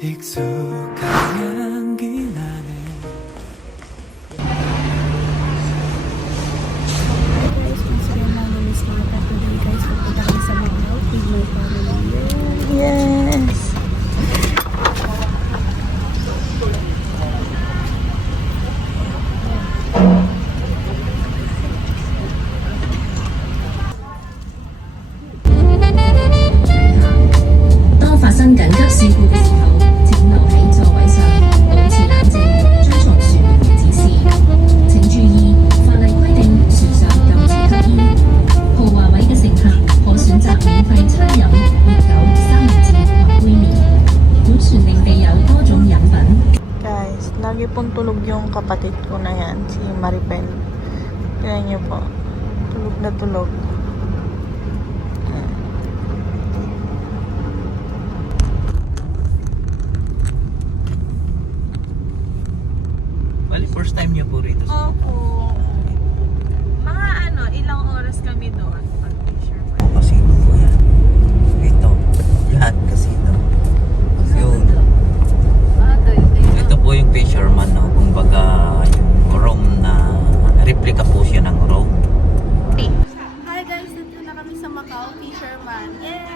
익숙한 향기 나네. Guys, masaya na namin sa mata today guys. Pupunta kami sa Macau with my family. Yes! Guys, lagi pong tulog yung kapatid ko na yan, si Maripel. Tingnan niyo po. Tulog na tulog. Bali, first time niyo po rito sa Opo. Mga ilang oras kami doon. casino po yan. Ito. Yan, casino. Yun. Ito po yung fisherman, no? Kumbaga, yung Rome na replica po siya ng Rome. Hi guys, dito na kami sa Macau, Fisherman. Yeah!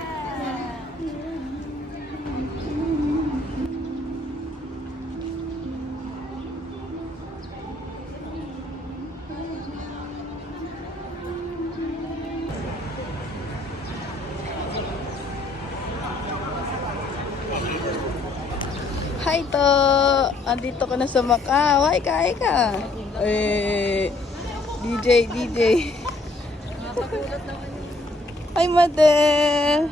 Hi to! Andito ko na sa Macau. Hi ka, hi ka! DJ. Hi, mother!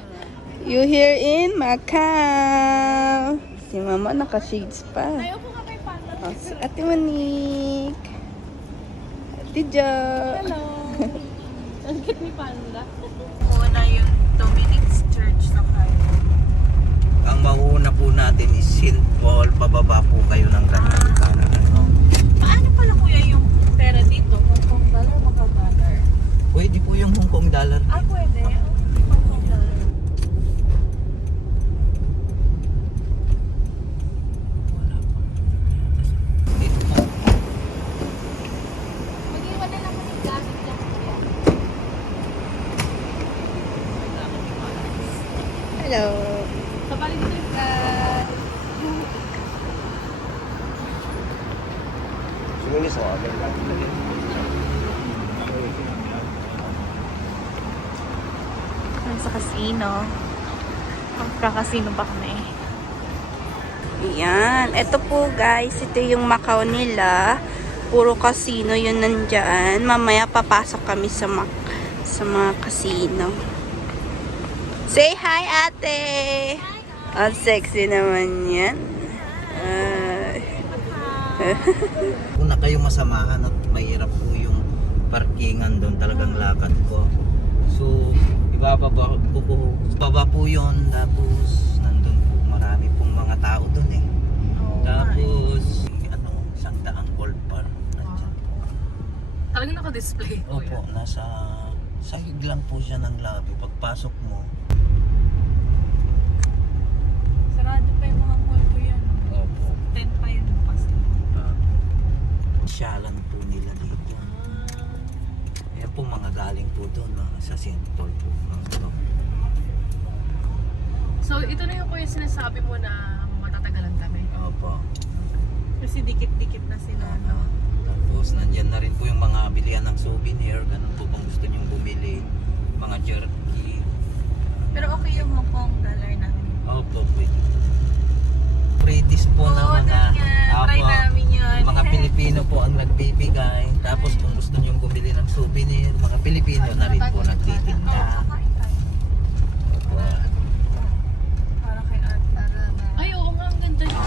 You here in Macau? Si mama naka-shades pa. Oh, si Ate Monique. Ate Jo. Hello. Nagkit ni Panda. Una yung Dominic's Church sa Cairo. Ang mauuna po natin is St. Paul. Bababa po kayo ng ganun. Paano pala kuya yung pera dito? Hong Kong dollar, Macau dollar? Pwede po yung Hong Kong dollar. Ah, pwede. Hong Kong dollar. Wala po. Dito po. Mag-iwan na lang kami gamit niya kuya. Hello. Kapalit trip ka. Sumilis ako agad. Sa casino. Magka-casino pa kami. Ayan. Ito po guys. Ito yung Macau nila. Puro casino yun nandyan. Mamaya papasok kami sa mga casino. Say hi ate! Ang sexy naman yan. Kung na kayo masamahan at mahirap po yung parkingan doon, talagang lakad ko. So, ibababa po yun, tapos nandun po marami pong mga tao doon eh. Tapos, isang daang gold bar. Nandyan po. Talagang naka-display po Opo, nasa sahig lang po siya ng lobby. Pagpasok mo, Sarado pa yung mga mall ko yan. opo, 10 pa yun bukas. syalan po nila dito. Ayan po mga galing po doon, sa St. Paul po. So, ito na yung po yung sinasabi mo na matatagalan kami. Opo. Kasi dikit-dikit na sila, no? Tapos nandyan na rin po yung mga bilihan ng souvenir. Ganun po kung gusto nyong bumili. Mga jerky. Pero okay yung Hong Kong dollar natin. Opo, pwede. Pretties po na Oo, mga try namin yun. mga Pilipino po ang nagbibigay. Tapos kung gusto nyong bumili ng souvenir, mga Pilipino na rin po nagtitinda. Opo. Para kay ate. Ay, oo nga, ang ganda yun.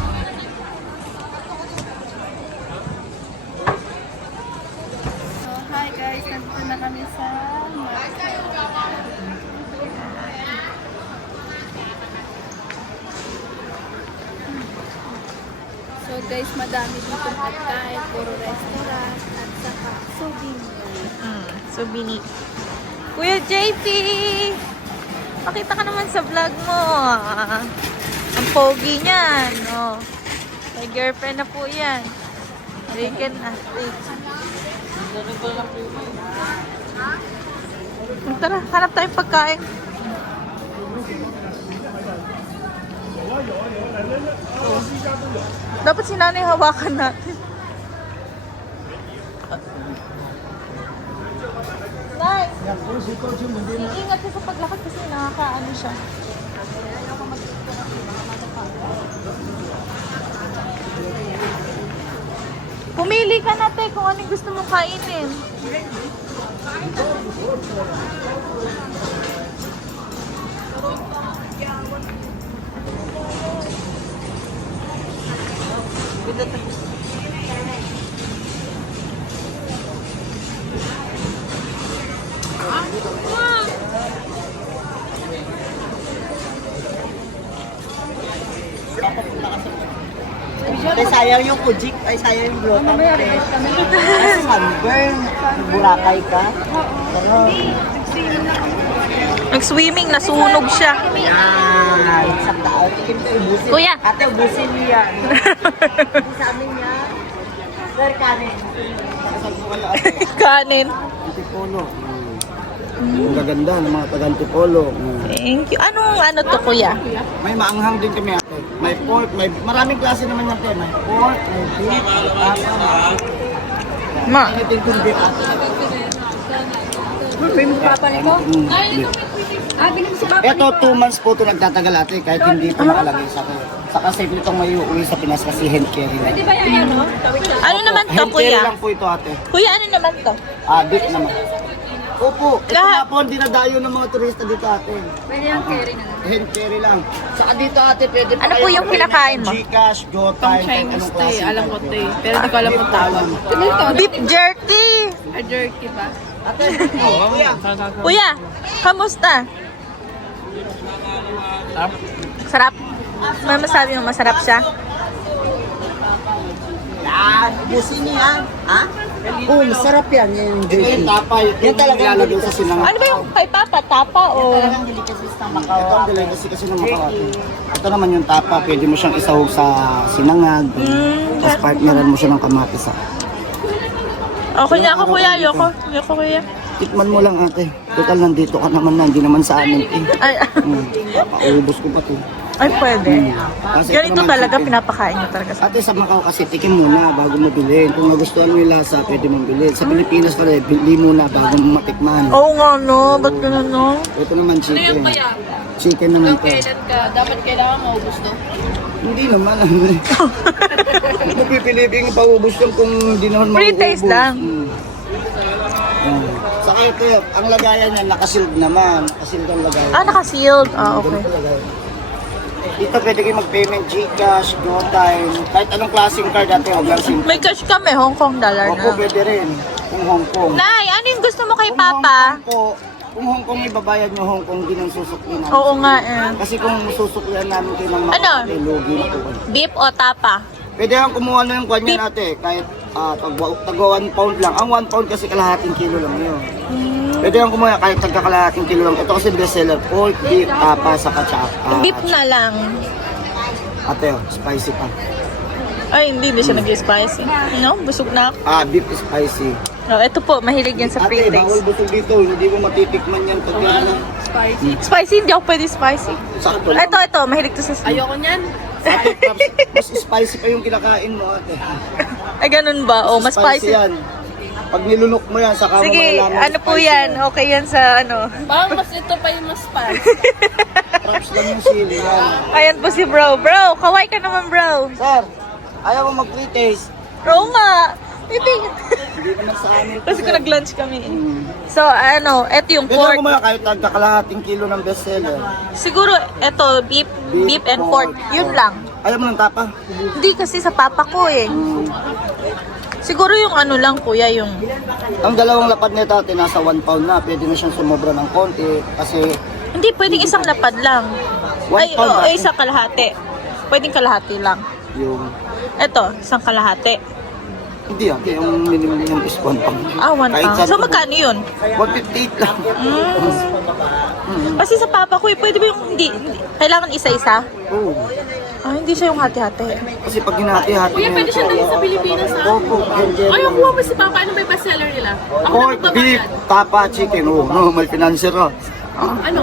So, hi guys. Nandito na kami sa So guys, madami dito pagkain, puro restaurant at saka souvenir. Souvenir. Kuya JP! Pakita ka naman sa vlog mo. Ang pogi niyan. Oh. May girlfriend na po yan. Weekend na. Tara, hanap tayong pagkain. Dapat si nanay hawakan natin. Nay! Ingat ka sa paglakad kasi nakakaano siya. Pumili ka na, te, kung anong gusto mong kainin. Ay, sayang yung kujik. Ay, sayang yung glota. Ay, sunburn. Burakay ka. Pero, Nag-swimming, nasunog siya. yan. Isang tao. Tikim ko ubusin. Kuya. Ate, ubusin niyo yan. Sa amin niya. Sir, kanin. Kanin. Antipolo. Ang gaganda ng mga taga-Antipolo. Thank you. Anong ano to, kuya? May maanghang din kami ate. May pork, may maraming klase naman yan ate. May pork, may beef, may tapa, Ma. may anything kundi ate. Ito 2 months po ito nagtatagal ate kahit hindi ito nakalagay sa akin. Saka safe nitong may uuwi sa Pinas kasi hand carry lang. Ano naman to, Hand carry kuya? lang po ito ate. Kuya, ano naman to? Beef naman. Opo, ito Lahat. nga po ang dinadayo ng mga turista dito ate. Pwede yung carry na lang. Hand carry lang. Saka dito ate, pwede pa Ano po kayo yung mag-payment kinakain ng mo? Gcash, GoTime, kahit anong klase. Alam ko, te. Pero di ko alam ang tawag. Beef jerky. A jerky ba? Ate, kuya. Kuya, kamusta? Sarap. May masabi mo masarap siya? Yan. Ubusin niyo yan. Ha? Oo, masarap yan. Yan yung Ito yung jerky. tapay. Yan talagang nilalagay sa sinangag. Ano ba yung kay Papa? Tapa o? Talagang delicacy sa Macau. Ito ang delicacy kasi ng mga ate. Ito naman yung tapa. Pwede mo siyang isahog sa sinangag. Tapos partneran mo siya ng kamatis. Okay na ako, kuya. Ayoko. Ayoko, kuya. Tikman mo lang ate. Total nandito ka naman na. Hindi naman sa amin eh. Ay, Paubos ko pa to. ay pwede. Kasi Ganito naman talaga, chicken. pinapakain niyo talaga sa... Ate sa Macau kasi tikim muna bago mo bilhin. Kung nagustuhan mo yung lasa, pwede mong bilhin. Sa Pilipinas pala, bili muna bago mo matikman. Oo nga, no. Ba't ganun, no? Ito naman chicken. Chicken naman to. Dapat kailangan maubos, no? Hindi naman. Mapipiliping paubos yung kung hindi naman Free mauubos. taste lang. Saka ito, ang lagayan niya nakasealed naman. Nakasealed ang lagayan. Ah, naka-sealed. Ah, okay. Ganito lagayan. Dito pwede kayo mag-payment, Gcash, GoTime, kahit anong klaseng card dati, huwag lang SIM. May cash kami, Hong Kong dollar Opo, na. pwede rin. Kung Hong Kong. Nay, ano yung gusto mo kay Kung Papa? Hong Kong po, kung Hong Kong ibabayad nyo Hong Kong, di nang susuklinan. Oo nga eh. Kasi kung susuklian namin kayo ng mga Ano? lugi na po kayo. Beef o tapa? Pwede kang kumuha na yung kanya natin, kahit tagwa 1 pound lang. Ang 1 pound kasi kalahating kilo lang yun. Pwede kang kumuha kahit tagka kalahating kilo lang. Ito kasi bestseller, pork, beef, tapa, saka tsaka. Beef na lang. Ate, spicy pa. Ay, hindi siya nag-spicy. No, busog na ako. Beef spicy. Oh, ito po, mahilig yan sa free Ate, bawal taste. busog dito. Hindi mo matitikman yan pag ano. Spicy, hindi ako pwede spicy. Sakto lang. Ito, mahilig to sa... Ayoko niyan. Ate, props, mas spicy pa yung kinakain mo, ate. Ay, ganun ba? Oh, mas spicy. yan. Pag nilunok mo yan, saka mo Sige, malalaman ano po spicy yan? Okay yan sa ano. Parang mas ito pa yung mas spicy. Props lang yung sili yan. Ayan po si bro. Bro, kaway ka naman bro. Sir, ayaw mo mag-pre-taste. Oo nga. Hindi. Hindi naman sa amin. Kasi kung nag-lunch kami. So, ano, eto yung Pwede pork. ako kumaya kahit tagkakalahating kilo ng bestseller. Siguro, eto, beef and pork. Yun lang. Ayaw mo ng tapa? Hindi kasi sa papa ko eh. Siguro yung ano lang kuya, yung... Ang dalawang lapad nito ate, nasa 1 pound na. Pwede na siyang sumobra ng konti. Kasi Hindi, pwedeng isang lapad lang. 1 Ay, pound oo, ba? isang kalahati. Pwedeng kalahati lang. yung... Eto, isang kalahati. Hindi ate, yung minimum yung is 1 pound. Ah, 1 Kahit pound. saan So, po. magkano yun? 158 lang. Kasi sa papa ko, pwede ba yung hindi kailangan isa-isa? Oo. Ah, hindi siya yung hati-hati. Kasi pag hinati-hati Kuya, niya pwede siya ito, dalhin sa Pilipinas ha? Opo, Ay, nakuha mo si Papa. Ano ba yung bestseller nila? Ako na pork, beef, magbabayad. tapa, chicken. Oo, no, may financer ka. Ano?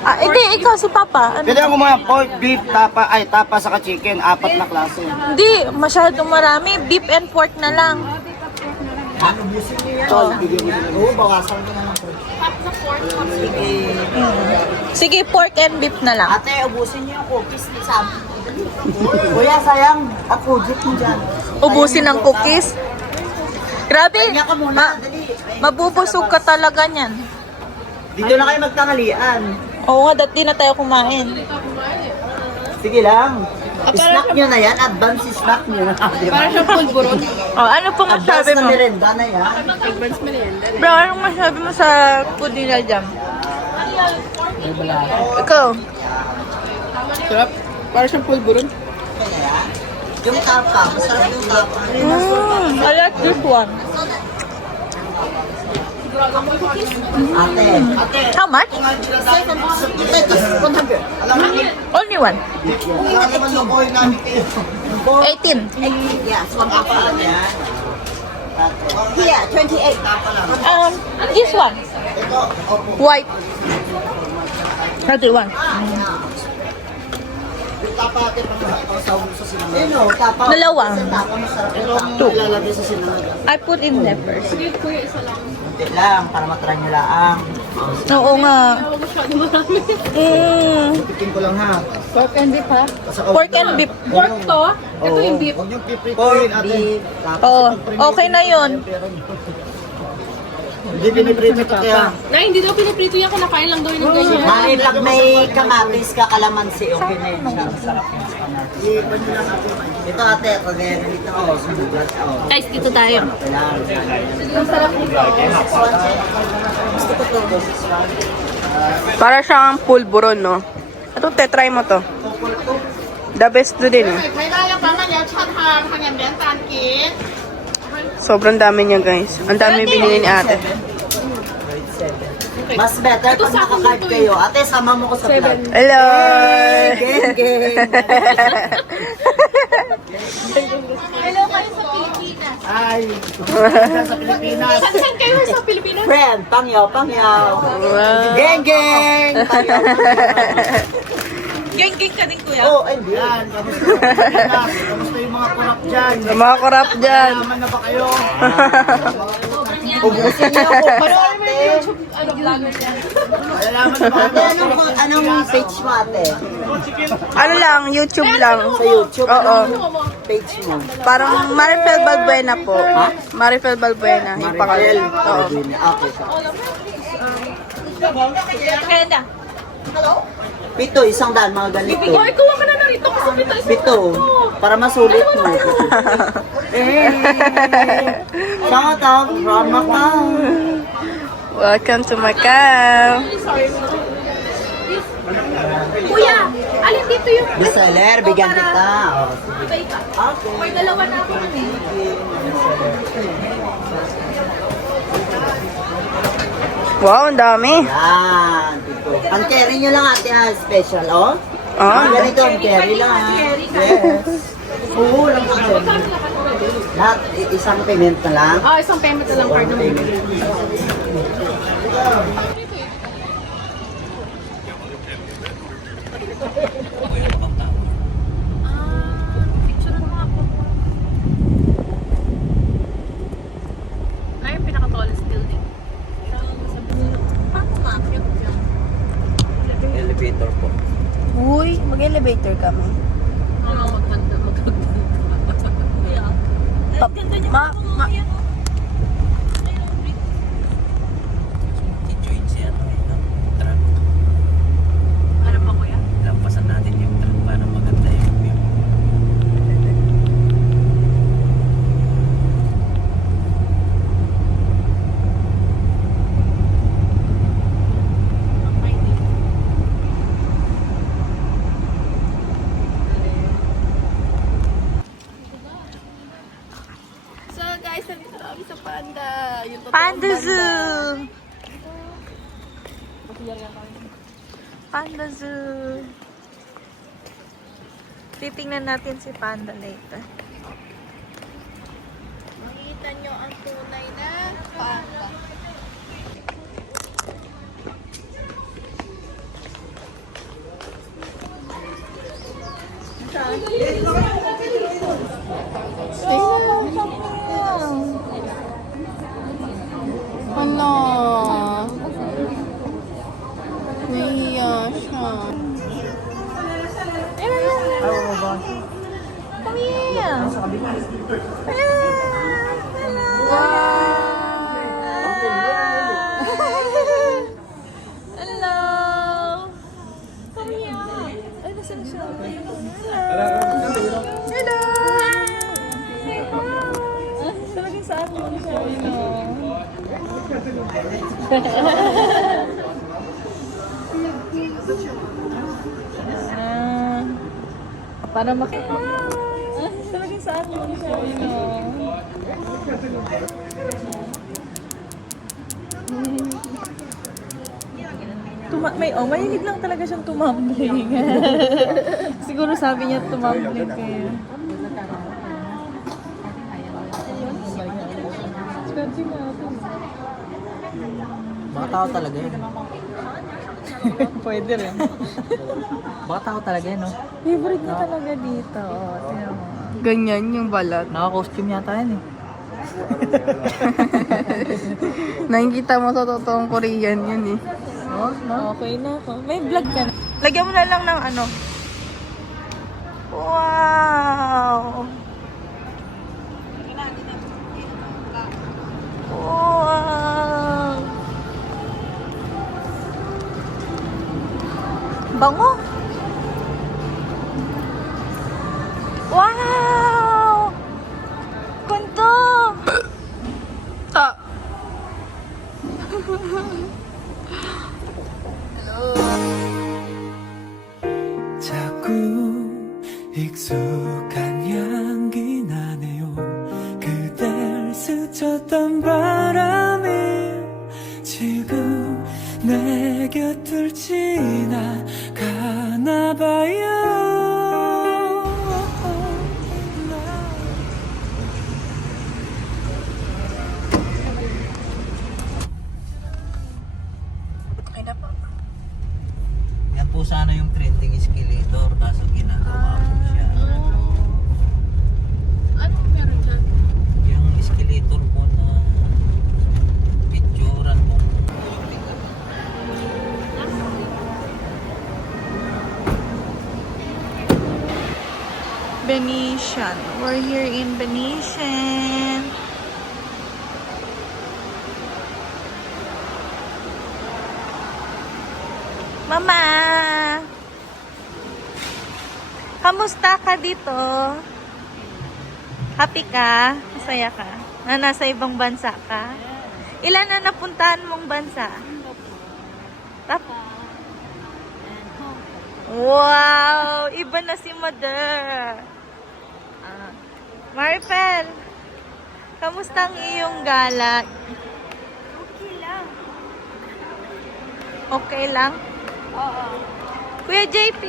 Ah, hindi, ikaw si papa. Ano? Pwede ako mga pork, beef, tapa saka chicken. 4 na klase. Hindi, masyadong marami. Beef and pork na lang. Ito, bigyan mo sila. Oo, bawasan ko naman. Sige, pork and beef na lang. Ate, ubusin niyo yung cookies ni Sam. Kuya, sayang. Ang kujik mo dyan. Ubusin ng cookies. Grabe, Kanya ka muna, dali. mabubusog ka talaga niyan. Dito na kayo magtanghalian. Oo nga, dati na tayo kumain. Sige lang. Snack nyo na yan. Advance snack nyo na. Para siyang pulburon. Oh, ano pong Advance masabi na mo? merenda na yan. Advance merienda. Bro, anong masabi mo sa food nila dyan? Ikaw? Sarap. Para siyang pulburon. Yung tapa. Masarap yung tapa. I like this one. Ate. How much? Only one. 18. Yes, one tapa. Here, 28. This one. White. 31. Ano, tapa. Dalawa. Tapa masarap yung tapa. Two. Ilalagay sa sinangag. I put in there first. Sige, kuya, isa lang. Hindi lang, para matry nyo lang. Oo nga. Huwag masyado marami. Tikin ko lang ha. Pork and beef ha? Pork and beef. Pork to? Ito yung beef. Huwag niyong Pork, piprituin ate. beef, Oo, okay na yun. Hindi piniprito ito kaya. Na, hindi daw piniprito yan. Kinakain lang daw yun ng ganyan. Mami, pag may kamatis ka, kalamansi, okay na yun siya. Masarap yun sa kanan. Ito ate, kagaya ganito. Sunugat. Guys, dito tayo. Para siyang pulburon, no? Ito, te, try mo to. The best to din, eh. Sobrang dami niya, guys. Ang dami binili ni ate. Mas better pag nakakard kayo. Ate, sama mo ko sa vlog. Hello! Geng, geng. Hello kayo sa Pilipinas. Ay, sa Pilipinas. Saan kayo sa Pilipinas? Friend, pangyaw, pangyaw. Wow. Geng, geng. Pangyaw, pangyaw. Geng-geng ka din, kuya. Oh, ay, hindi. Yan, kamusta yung Pilipinas? Kamusta yung mga kurap dyan? Sa mga korap dyan. Naman na ba kayo? Ubusin niyo ako. Ate, Ano, vlogger yan? Nalaman na ba ate, kayo? anong page mo, ate? Ano lang, YouTube lang. Sa YouTube, Oo. anong page mo? Parang Marifel Balbuena po. Marifel Balbuena. Yung pangalan. Oo. Okay. Kaya Pito, 100 mga ganito. Ay, kuha ka na narito kasi pito isa. Pito, para masulit mo. Shout out from Macau. Welcome to Macau. Kuya, alin dito yung... Bestseller, bigyan kita. Oh, Ibay ka. May dalawa na ako nun eh. Wow, ang dami. yan, Pito. Ang carry nyo lang ate ha, special, oh. Ah. Ganito ang carry lang ha. Yes. Oo, lang po. Lahat, isang payment na lang. Ah, isang payment na lang card ng bibili. Ay, yung pinaka-tallest building. Elevator po. Uy, mag-elevator kami. Oo, maganda. I-join siya. Truck. Ano pa, kuya? Lampasan natin yung truck para maganda yung view. So Panda Zoo! Panda Zoo! Titingnan natin si Panda later. Makikita nyo ang tunay na panda. Hala. Nahiya siya. Come here! Hello! Come here! Ay, nasan siya? Hello! Hello! Talagang saan mo siya? Para makita. Talagang saan mo siya? Mahilig lang talaga siyang tumambling. Siguro sabi niya tumambling kayo. Mga tao talaga yun. Pwede rin. Mga tao talaga yun, no? Favorite niya talaga dito. Oh, tingnan mo. Ganyan yung balat. Naka-costume yata yan eh. Nakikita mo sa totoong Korean yun eh. Oh, no? Okay na ako. May vlog ka na. Lagyan mo na lang ng ano. Wow! Wow! Bango! Wow! Kunto! Ah. 자꾸 익숙한 향기 나네요. 그댈 스쳤던 바람이 지금 내 곁을 지나가나 봐요. Yan po sana yung trending escalator, kaso ginagawa po siya. Anong meron dyan? Yung escalator po na picturean po. Venetian. We're here in Venetian. Mama! Kamusta ka dito? Happy ka? Masaya ka? Na nasa ibang bansa ka? Ilan na napuntahan mong bansa? Wow! Iba na si Mother. Maripel, kamusta ang iyong gala? Okay lang. Okay lang? Oo. Kuya JP,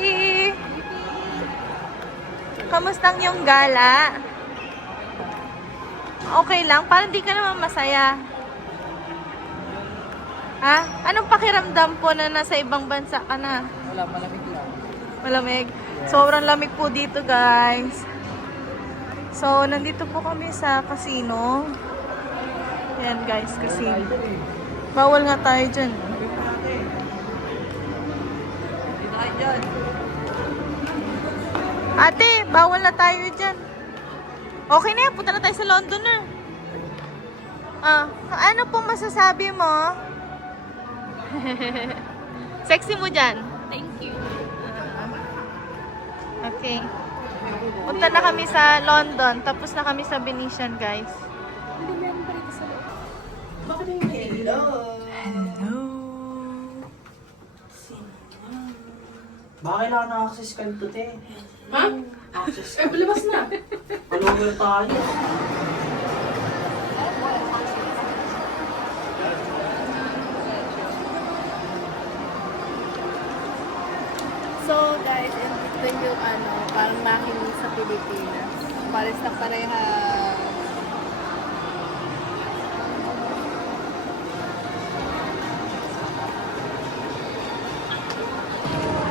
kamusta ang iyong gala? Okay lang? Parang di ka naman masaya. Ha? Anong pakiramdam po na nasa ibang bansa ka na? Wala, malamig lang. Malamig. Sobrang lamig po dito, guys. So, nandito po kami sa casino. Ayan, guys, casino. Bawal nga tayo dyan. Ate, bawal na tayo dyan. Okay na yan, punta na tayo sa London na. Ano pong masasabi mo? Sexy mo dyan. Thank you. Okay. Punta na kami sa London, tapos na kami sa Venetian, guys. Baka kailangan na-access ka nito, te. Ha? Eh, palabas na. Palungan tayo. So guys, in between yung parang makinig sa Pilipinas. Pares na pareha.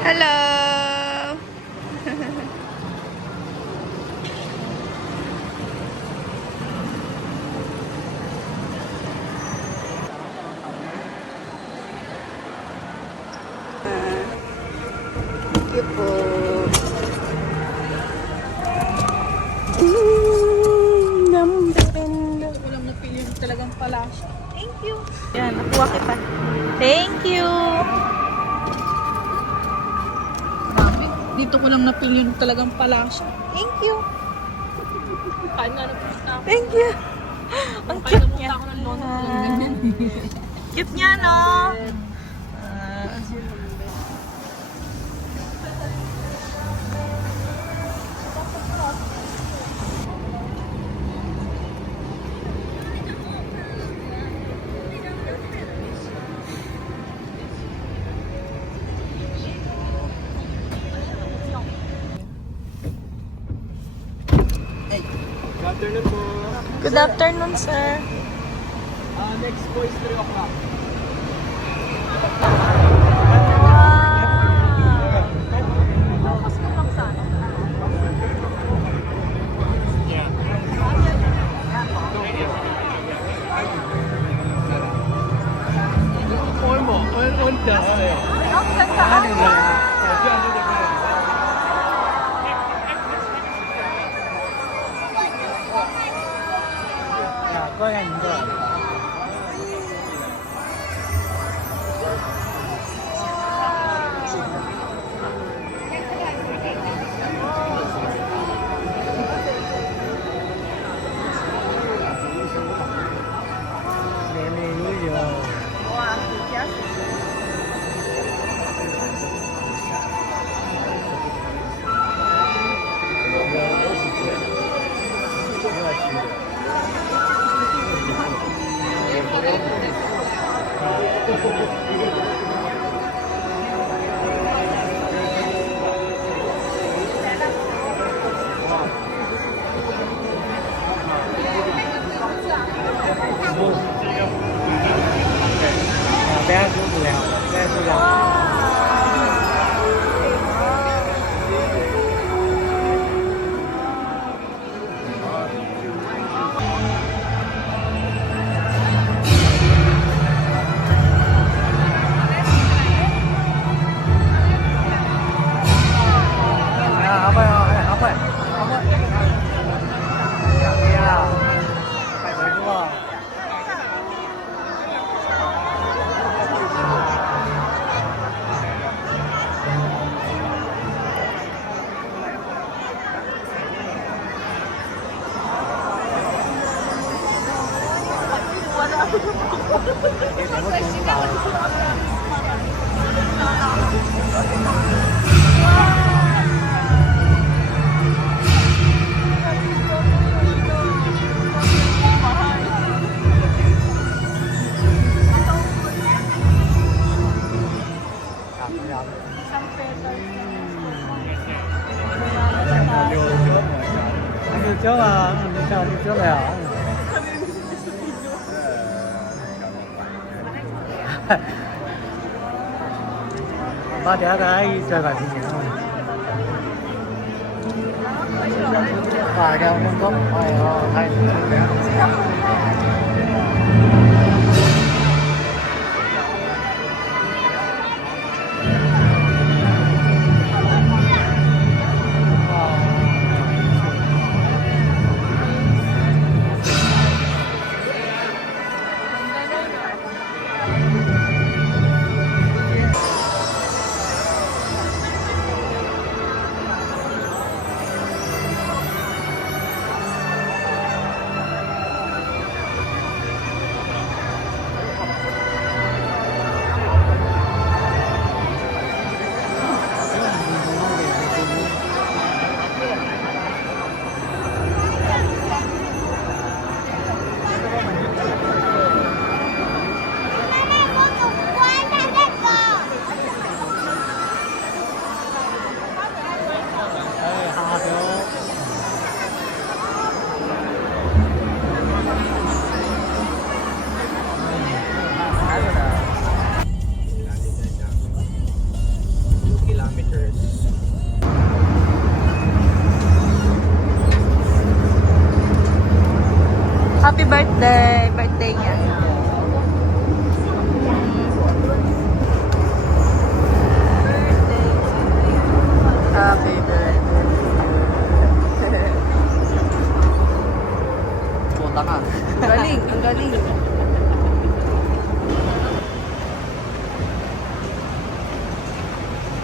Hello! Thank you po. Walang napili talagang pala siya. Thank you. Yan, nakuha kita. Thank you. Mami, dito ko lang napili talagang pala siya. Thank you. Kain nga na po siya. Thank you. Ang Kain cute na niya. ako ng lono ko lang ganyan. Cute niya, no? Good afternoon, sir. Next po is 3 o'clock. birthday! Birthday niya. Happy birthday. Puta ka. Galing, ang galing.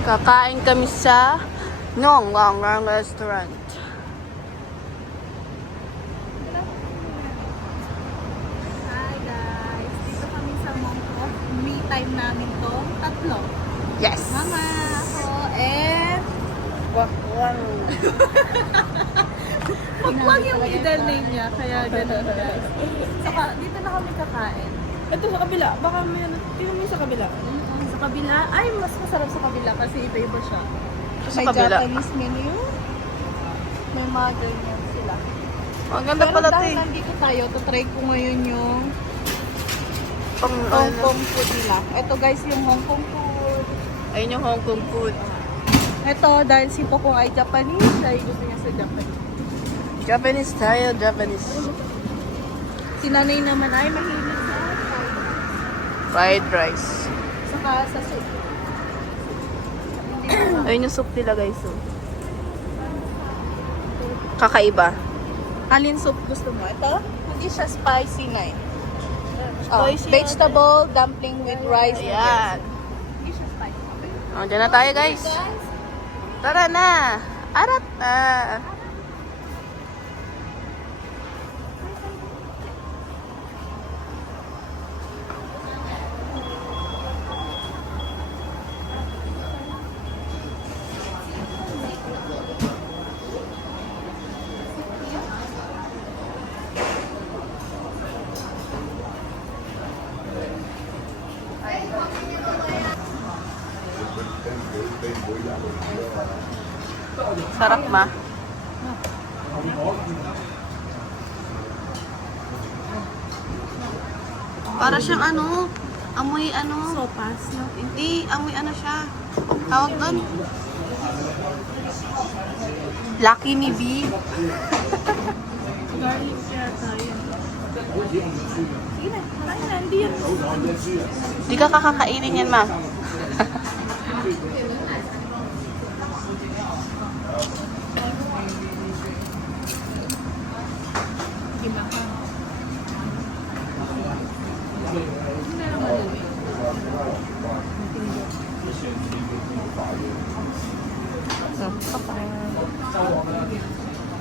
Kakain kami sa Nongwang Restaurant. Hi guys! Dito kami sa Mongkok. Me time namin to. Tatlo. Yes! Mama, ako, and... Wakwang. Wag yung middle name niya, kaya ganun guys. Saka, dito na kami kakain. Ito sa kabila. Baka may ano. Tingnan mo sa kabila. Sa kabila, ay mas masarap sa kabila kasi iba-iba siya. Sa May kabila. Japanese menu. May mga ganyan sila. Ang ganda Pero pala ito dahil eh. nandito tayo, try ko ngayon yung Pang, Hong Kong food nila. Ito guys, yung Hong Kong food. Ayun yung Hong Kong food. Ito, dahil si Poco ay Japanese, ay gusto niya sa Japanese. Japanese tayo, Japanese. Si nanay naman ay mahilig sa Fried rice. saka sa soup. Ayun yung soup nila guys. Oh. Kakaiba. Alin soup gusto mo? Ito? Hindi siya spicy na eh. Oh, Spicy vegetable dumpling with rice. Ayan. Hindi siya spicy. Okay. O, dyan na tayo guys. Tara na. Arat na. Sarap ma. Para siyang ano, amoy ano. Sopas, no? Hindi, amoy ano siya. Tawag doon. Lucky Me Bee. Garlic yata yun. Sige na, kakain na, hindi yan. Di ka kakakainin yan ma.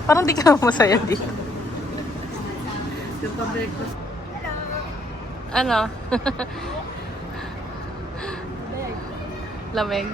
Parang di ka masaya dito. Ano? Lamig.